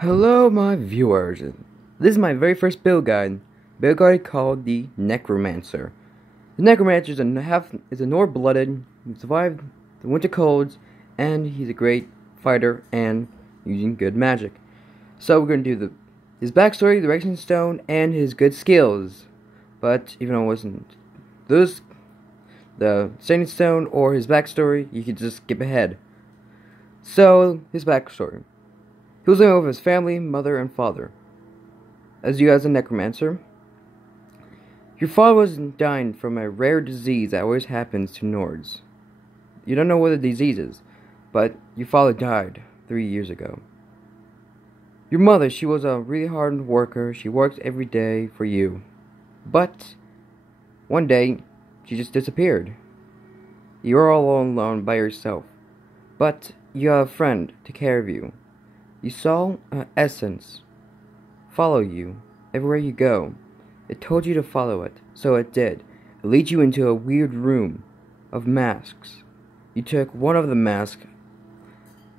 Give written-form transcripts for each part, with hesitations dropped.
Hello, my viewers. This is my very first build guide. Build guide called the Necromancer. The Necromancer is a Nord-blooded. He survived the winter colds, and he's a great fighter and using good magic. So we're gonna do his backstory, the Resurrection Stone, and his good skills. But even though it wasn't the Standing Stone or his backstory, you could just skip ahead. So his backstory. He was living with his family, mother, and father. As you guys a necromancer, your father was dying from a rare disease that always happens to Nords. You don't know what the disease is, but your father died 3 years ago. Your mother, she was a really hard worker. She worked every day for you. But one day, she just disappeared. You're all alone by yourself. But you have a friend to take care of you. You saw an essence follow you everywhere you go. It told you to follow it, so it did. It leads you into a weird room of masks. You took one of the masks,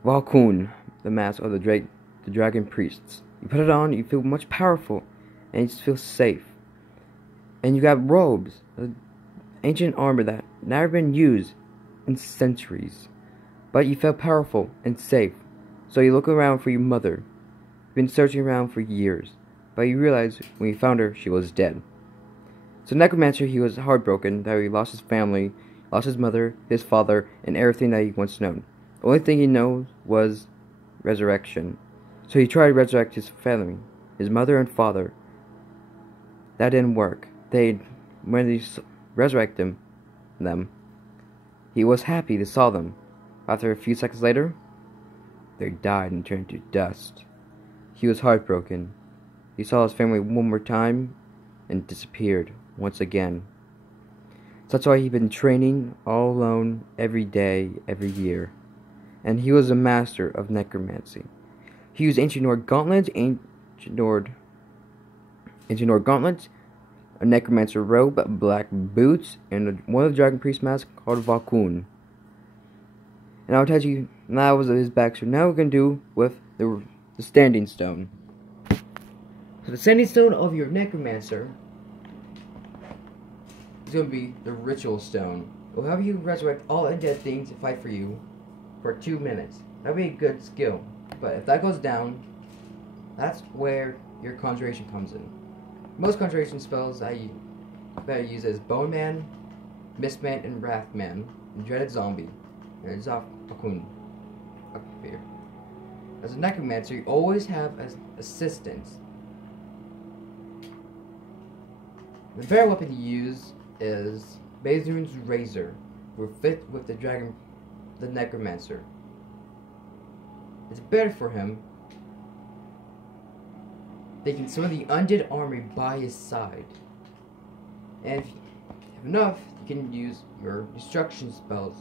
Valkun, the mask of the dragon priests. You put it on, you feel much powerful, and you just feel safe. And you got robes, an ancient armor that never been used in centuries. But you felt powerful and safe. So you look around for your mother. You've been searching around for years, but you realize when you found her, she was dead. So Necromancer, he was heartbroken that he lost his family, lost his mother, his father, and everything that he once known. The only thing he knows was resurrection. So he tried to resurrect his family, his mother and father. That didn't work. When he resurrected them, he was happy to saw them. After a few seconds later, they died and turned to dust. He was heartbroken. He saw his family one more time and disappeared once again. So that's why he'd been training all alone every day, every year. And he was a master of necromancy. He used ancient Nord gauntlets, a necromancer robe, black boots, and one of the dragon priest masks called Valkun. And I'll tell you, that was his backstory. Now we're going to do with the Standing Stone. So the Standing Stone of your Necromancer is going to be the Ritual Stone. It will help you resurrect all undead things to fight for you for 2 minutes. That would be a good skill. But if that goes down, that's where your Conjuration comes in. Most Conjuration spells that you better use is Bone Man, Mistman, and Wrathman, and Dreaded Zombie. And Zafakun up here. As a necromancer, you always have as assistants. The better weapon to use is Bazun's Razor, will fit with the necromancer. It's better for him taking some of the undead army by his side. And if you have enough, you can use your destruction spells.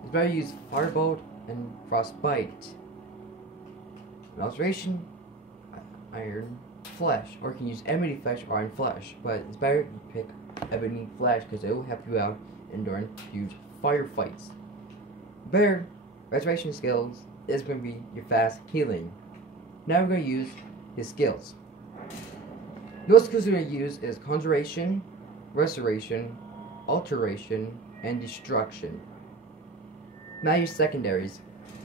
It's better to use Firebolt and Frostbite. An alteration, Iron Flesh, or you can use Ebony Flesh or Iron Flesh. But it's better to pick Ebony Flesh because it will help you out during huge firefights. Better restoration skills is going to be your fast healing. Now we're going to use his skills. Those skills we're going to use is Conjuration, Restoration, Alteration, and Destruction. Now your secondaries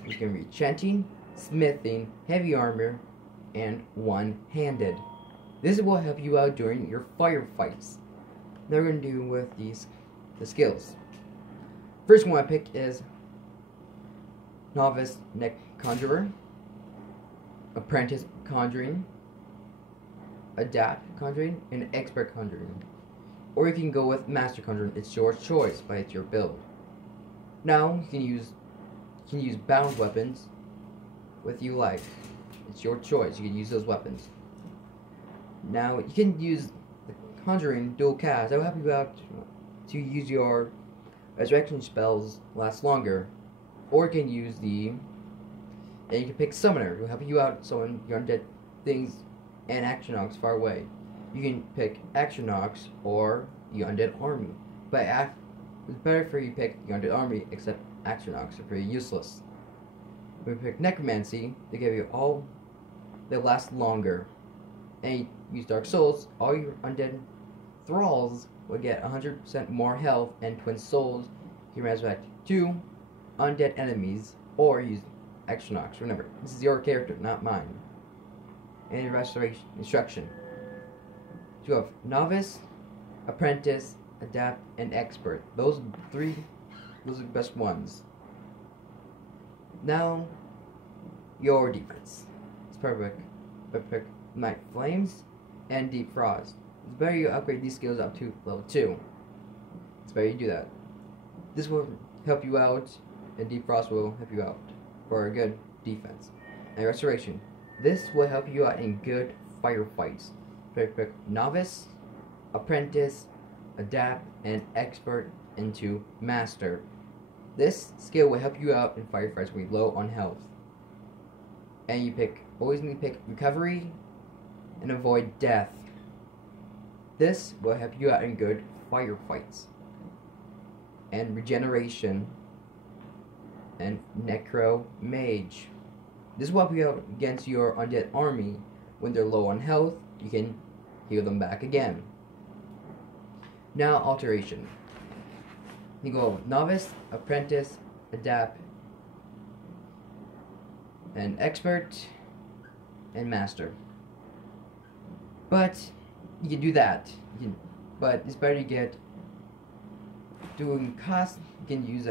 is going to be Chanting, Smithing, Heavy Armor, and One-Handed. This will help you out during your firefights. Now we're going to do with the skills. First one I pick is Novice Conjurer, Apprentice Conjuring, Adapt Conjuring, and Expert Conjuring. Or you can go with Master Conjuring. It's your choice, but it's your build. Now you can use bound weapons with you like. It's your choice. You can use those weapons. Now you can use the Conjuring dual cast. That will help you out to use your resurrection spells last longer. Or you can use and you can pick Summoner. It will help you out summon your undead things and Actionox far away. You can pick Actionox or the Undead Army. But it's better for you to pick the Undead Army, except Actionox are pretty useless. We pick Necromancy to give you all they last longer. And you use Dark Souls, all your undead thralls will get 100% more health, and Twin Souls can resurrect 2 undead enemies, or use Extra Nox. Remember, this is your character, not mine. And restoration instruction. You have Novice, Apprentice, Adept, and Expert. Those are the best ones. Now, your defense. It's perfect. Night Flames and Deep Frost. It's better you upgrade these skills up to level 2. It's better you do that. This will help you out, and Deep Frost will help you out for a good defense. And Restoration. This will help you out in good firefights. Novice, Apprentice, Adapt, and Expert into Master. This skill will help you out in firefights when you're low on health. And you always need to pick Recovery and Avoid Death. This will help you out in good firefights. And Regeneration and Necromancer. This will help you out against your undead army. When they're low on health, you can heal them back again. Now, Alteration. You go Novice, Apprentice, Adapt, and Expert, and Master. But you can do that. But it's better to get doing cast. You can use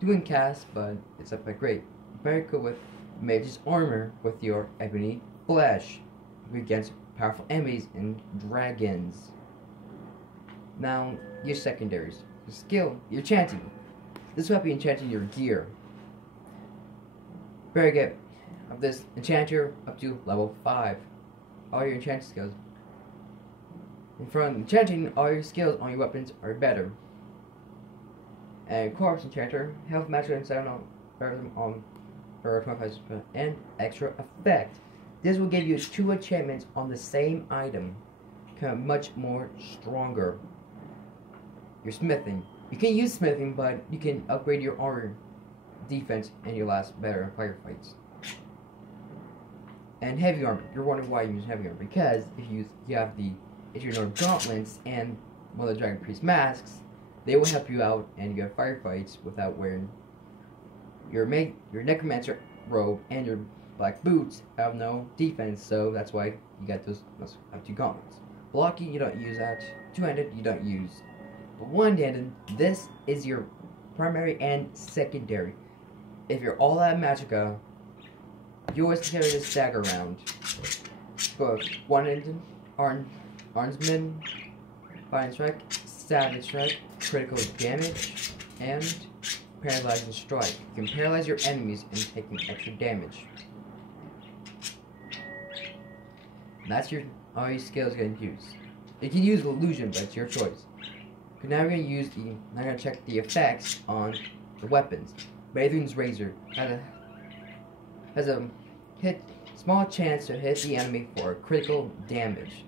doing cast, but it's up by great. Very good with Mage's Armor with your Ebony Flesh against powerful enemies and dragons. Now, your secondaries. Your skill, your chanting. This will help you enchanting your gear. Very good. Of this enchanter up to level 5. All your enchanting skills. And from enchanting, all your skills on your weapons are better. And Corpse Enchanter, health magic and 7 on for 25%, and extra effect. This will give you 2 enchantments on the same item, become much more stronger. Your smithing. You can use smithing, but you can upgrade your armor defense and you'll last better in firefights. And heavy armor. You're wondering why you use heavy armor, because if you have the Eternal Gauntlets and one of the Dragon Priest masks, they will help you out and you have firefights without wearing your Necromancer robe, and your black boots have no defense, so that's why you got those 2 gauntlets. Blocking, you don't use that. Two-handed, you don't use. But one-handed, this is your primary and secondary. If you're all out of magicka, you always carry this dagger around. Both one-handed, Arnsman, Fine Strike, Savage Strike, critical damage, and Paralyzing Strike. You can paralyze your enemies and take extra damage. And that's all your skills you can use. You can use Illusion, but it's your choice. Now we're gonna check the effects on the weapons. Bathing's Razor has a small chance to hit the enemy for critical damage,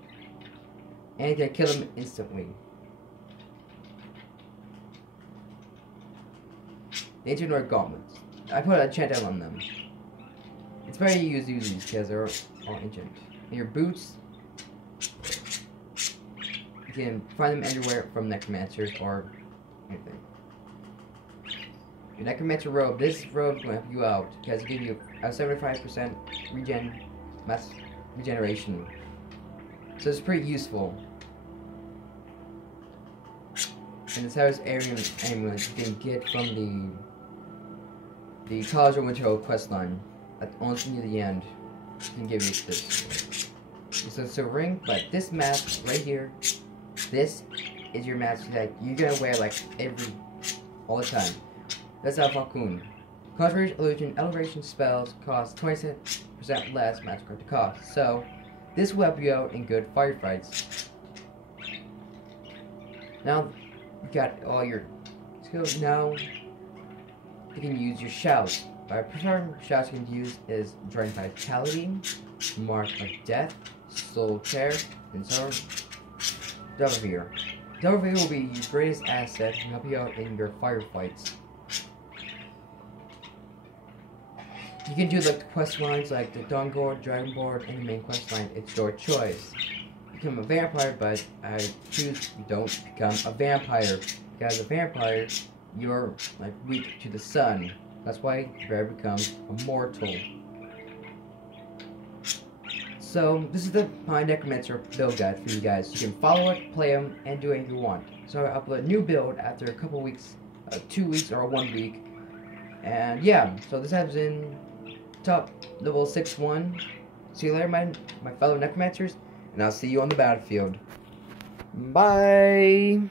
and it can kill them instantly. The Eternal Gauntlets. I put a enchant on them. It's better to use these because they're all ancient. And your boots, you can find them anywhere from Necromancers or anything. Your Necromancer robe. This robe is going to help you out because it gives you a 75% regeneration. So it's pretty useful. And this has amulet you can get from the College of Winter quest line at almost near the end. You can give you this. It's a silver ring, but this mask right here, this is your mask that you're gonna wear like all the time. That's Al Falcon. Concentration, illusion, elevation spells cost 20% less magic card to cost. So this will help you out in good firefights. Now you got all your skills. Now you can use your shouts. My preferred shouts you can use is Drain Vitality, Mark of Death, Soul Tear, and so Double Veer. Double Veer will be your greatest asset to help you out in your firefights. You can do like the quest lines like the Dawnguard, Dragonborn, and the main quest line. It's your choice. Become a vampire, but I choose you don't become a vampire. Because a vampire, you're like weak to the sun. That's why Bear becomes immortal. So this is my Necromancer build guide for you guys. You can follow it, play them, and do anything you want. So I upload a new build after a couple weeks, 2 weeks or 1 week. And yeah, so this happens in top level 6-1. See you later, my fellow Necromancers, and I'll see you on the battlefield. Bye!